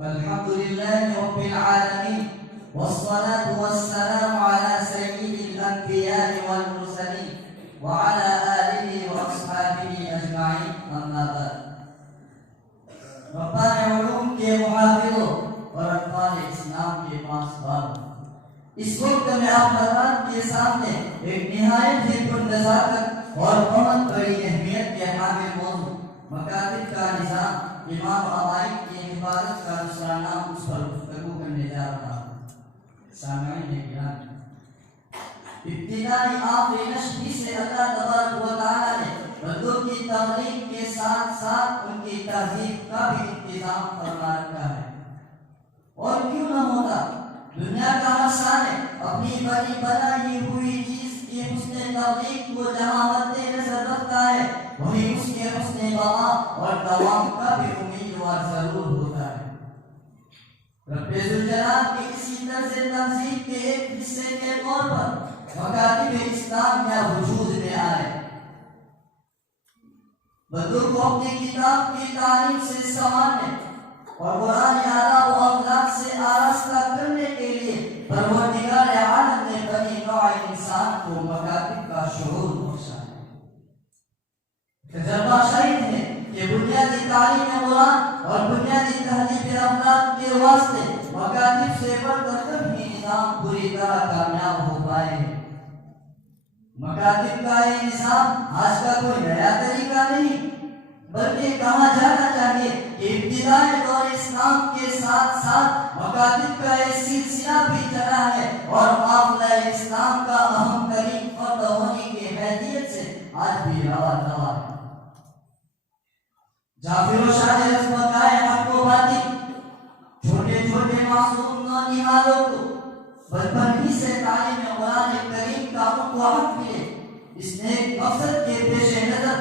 الحمد لله رب العالمين والصلاة والسلام على سيد الأنبياء والمرسلين وعلى آله وأصحابه أجمعين أما بعد ربان علوم کے محافظوں اور اطفال اسلام کے پاسبانوں، اس وقت میں آپ حضرات کے سامنے ایک نہایت ہی پرنزاکت اور بہت بڑی اہمیت کے حامل موضوع مکاتب کا نظام امام عمائد کی حفاظت کا دوسرا نام اس پر گفتگو کرنے جا رہا ہوں۔ سامعین گرامی، ابتدائی آخری نشری سے اللہ تبارک و تعالی نے بندوں کی تخلیق کے ساتھ ساتھ ان کی تہذیب کا بھی انتظام فرما رکھا ہے، اور کیوں نہ ہوتا دنیا کا مسئلہ نے اپنی بڑی بنائی ہوئی چیز کی حسن تخلیق کو جہاں مد نظر رکھتا ہے، وہیں اس کے حسن بقا اور دوام کا بھی امیدوار ضرور ہوتا ہے۔ رب ذوالجلال کی اسی طرز تنظیم کے ایک حصے کے طور پر مکاتب اسلام یا وجود میں آئے، بندوں کو اپنی کتاب کی تعلیم سے سنوارنے اور قرآن آداب و اخلاق سے آراستہ کرنے کے لیے پروردگار عالم نے بنی نوع انسان کو مکاتب کا شعور بخشا ہے۔ تجربہ شاہد ہے کہ بنیادی تعلیم قرآن اور بنیادی تہذیب اخلاق کے واسطے مکاتب سے بڑھ کر کبھی نظام پوری طرح کامیاب ہو پائے ہیں۔ مکاتب کا یہ نظام آج کا کوئی نیا طریقہ نہیں، بلکہ کہا جانا چاہیے کہ ابتدائی دور اسلام کے ساتھ ساتھ مکاتب کا یہ سلسلہ بھی چلا ہے اور معاملہ اسلام کا اہم ترین فرد ہونے کی حیثیت سے آج بھی روا ہے۔ جعفر و شاہ رسمگائے حق و باطل، چھوٹے چھوٹے معصوم نونہالوں کو بچپن ہی سے تعلیم قرآن کریم کا ان کو حق ملے، اس نیک مقصد کے پیش نظر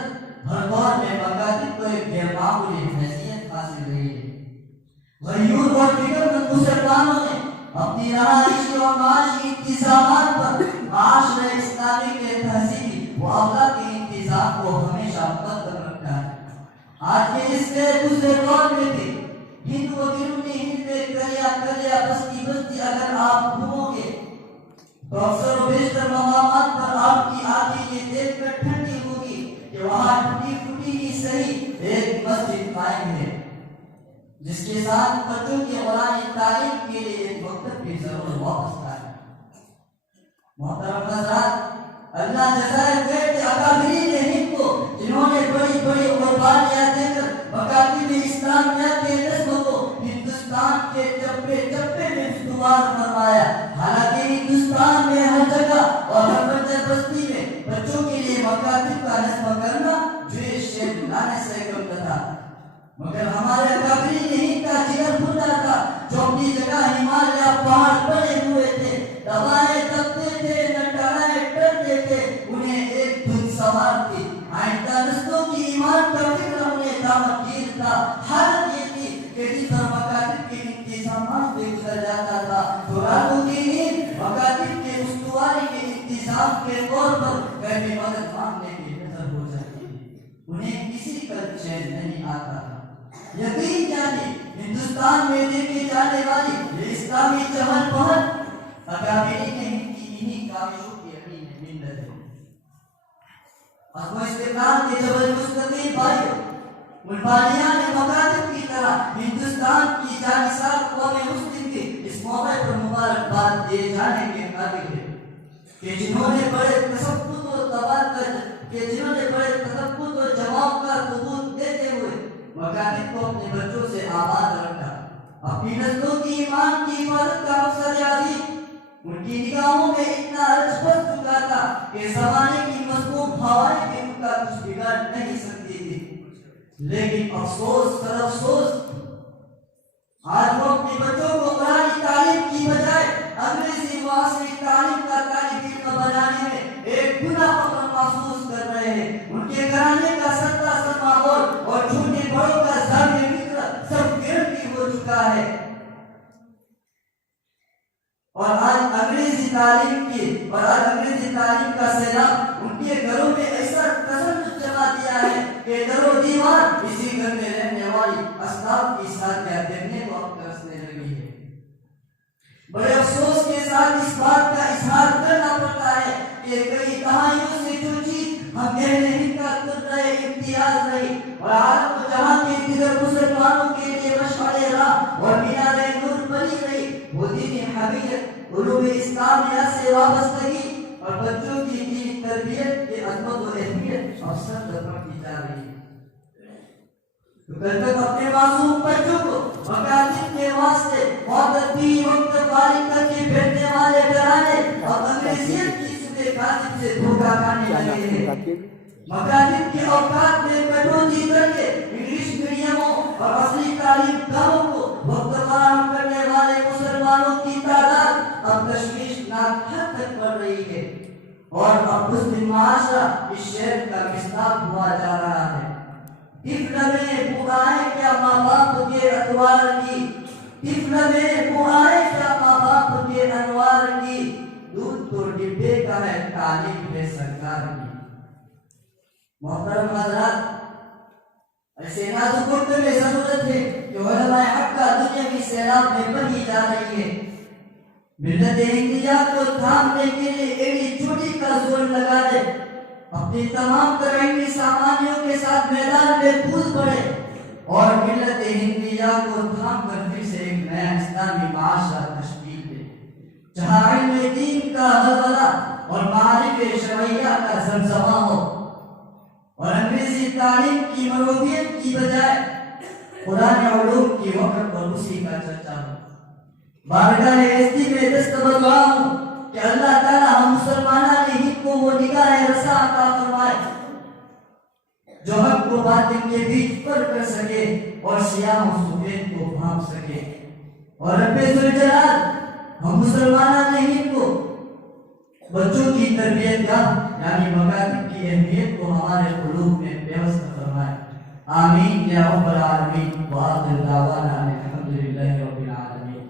ہر دور میں مکاتب کو ایک غیر معمولی حیثیت حاصل رہی ہے۔ غیور اور فکر مند مسلمانوں نے اپنی رہائشی اور معاشی انتظامات پر معاشرہ اسلامی کے تہذیبی و اخلاقی انتظام کو ہمیشہ مقدم رکھا ہے۔ آج کے اس کے دوسرے دور میں بھی ہند و بیرونی ہند میں کلیا بستی بستی اگر آپ گھومو گے تو اکثر و بیشتر مقامات پر آپ کی آنکھیں یہ دیکھ کر ٹھنڈی ہوگی کہ وہاں ٹوٹی پھوٹی ہی صحیح ایک مسجد قائم ہے، جس کے ساتھ بچوں کی قرآن تعلیم کے لیے ایک مکتب بھی ضرور وابستہ ہے۔ محترم حضرات، اللہ جزائے خیر کے اکابرین ہند کو جنہوں نے بڑی بڑی قربانیاں دے کر مکاتب اسلامیہ کے نظم کو ہندوستان کے چپے چپے میں استوار فرمایا۔ حالانکہ ہندوستان میں ہر جگہ اور ہر بنجر بستی میں بچوں کے لیے مکاتب کا نظم کرنا جو شیخ لانے سے کم تھا، مگر ہمارے اکابرین ہند کا جگر پھوٹا تھا جو اپنی جگہ ہمالیہ پہاڑ بنے ہوئے تھے، دوائیں دبتے تھے، نٹارائیں ڈرتے تھے، انہیں ایک دھن سوار تھی۔ آئندہ نسلوں کی ایمان کا فکر انہیں دامگیر تھا۔ حالت یہ تھی کہ جس پر مکاتب کے انتظامات پہ گزر جاتا تھا تو راتوں کی نیند مکاتب کے استواری کے انتظام کے طور پر کہیں مدد مانگنے کی نظر ہو جاتی تھی، انہیں کسی کا چین نہیں آتا تھا۔ یقین جانیے ہندوستان میں دیکھی جانے والی یہ اسلامی چہل پہل اکابرین ہند کی انہی کاوشوں کی یقین منت ہے۔ عزم و استقلال کے جبل مستقیم بھائیوں، ملبانیان مکاتب کی طرح ہندوستان کی جانسار قوم مسلم کے اس موقع پر مبارکباد دیے جانے کے قابل ہے کہ جنہوں نے بڑے تثبت و جواب کا ثبوت دیتے ہوئے مکاتب کو اپنے بچوں سے آباد رکھا، اپنی نسلوں کی ایمان کی حفاظت کا مقصد عظیم ان کی نگاہوں میں اتنا عرض بڑھ چکا تھا کہ زمانے کی مضموم ہوائیں بھی ان کا کچھ بگاڑ نہیں سکتی تھی۔ لیکن افسوس کر افسوس، آج وہ اپنے بچوں کو قرآن تعلیم کی بجائے انگریزی معاشری تعلیم کا طالب علم بنانے میں ایک گناہ فخر محسوس کر رہے ہیں۔ ان کے گھرانے کا سرتا سر ماحول اور چھوٹے بڑوں کا ظاہر فکر سب گرفتی ہو چکا ہے، اور آج انگریزی تعلیم کا سیلاب ان کے گھروں میں ایسا تسلط چلا دیا ہے کہ در و دیوار اسی گھر میں رہنے والی اسلاف کی ساتھ دیکھنے کو اب بڑے افسوس کے ساتھ اس بات کا اظہار کرنا پڑتا ہے کہ کئی دہائیوں سے جو چیز ہم اہل ہند کا قدرۂ امتیاز رہی اور عالم و جہاں کے دیگر مسلمانوں کے لیے مشعل راہ اور مینار نور بنی رہی، وہ دین حمیت، علوم اسلامیہ سے وابستگی اور بچوں کی دینی تربیت کی عظمت و اہمیت اب سر کی جا رہی ہے۔ تو اپنے معصوم بچوں کو مکاتب کے واسطے معتدی وقت فارغ کر کے بیٹھنے والے ڈرانے اور انگریزیت کی صبح کاتب سے دھوکہ کھانے لگے ہیں۔ مکاتب کے اوقات میں کٹوتی کر کے انگلش میڈیموں اور اصلی تعلیم گاہوں کو وقت فراہم کرنے والے مسلمانوں کی تعداد اب تشویشناک حد تک بڑھ رہی ہے اور اب مسلم معاشرہ اس شہر کا مصداق ہوا جا رہا ہے۔ طفل میں بوائے کیا ماں باپ کے اتوار کی، طفل میں بوائے کیا ماں باپ کے انوار کی، دودھ تو ڈبے کا ہے تعلیم ہے سرکار کی۔ محترم حضرات، ایسے نازک وقت میں ضرورت ہے کہ علماء حق کا دنیاوی سیلاب میں بڑھی جا رہی ہے، ملت ہندیہ کو تھامنے کے لیے ایڑی چوٹی کا زور لگا دے، اپنی تمام تر علمی سامانیوں کے ساتھ میدان میں کود پڑے اور ملت ہندیہ کو تھام کر پھر سے ایک نیا اسلامی معاشرہ تشکیل دے، جہاں علم دین کا غلبہ اور معارف شرعیہ کا زمزمہ ہو اور انگریزی تعلیم کی مروبیت کی بجائے قرآن علوم کی وقت اور اسی کا چرچا ہو۔ بارگاہ عزتی میں دستبر دعا ہوں کہ اللہ تعالیٰ ہم مسلمانان ہند کو وہ نگاہ رسا عطا فرمائے جو حق و باطل کے بیچ فرق کر سکے اور سیاہ و سفید کو بھانپ سکے، اور رب ذوالجلال ہم مسلمانان ہند کو بچوں کی تربیت کا یعنی مکاتب کی اہمیت کو ہمارے قلوب میں پیوست فرمائے۔ آمین یا رب العالمین، وآخر دعوانا الحمدللہ۔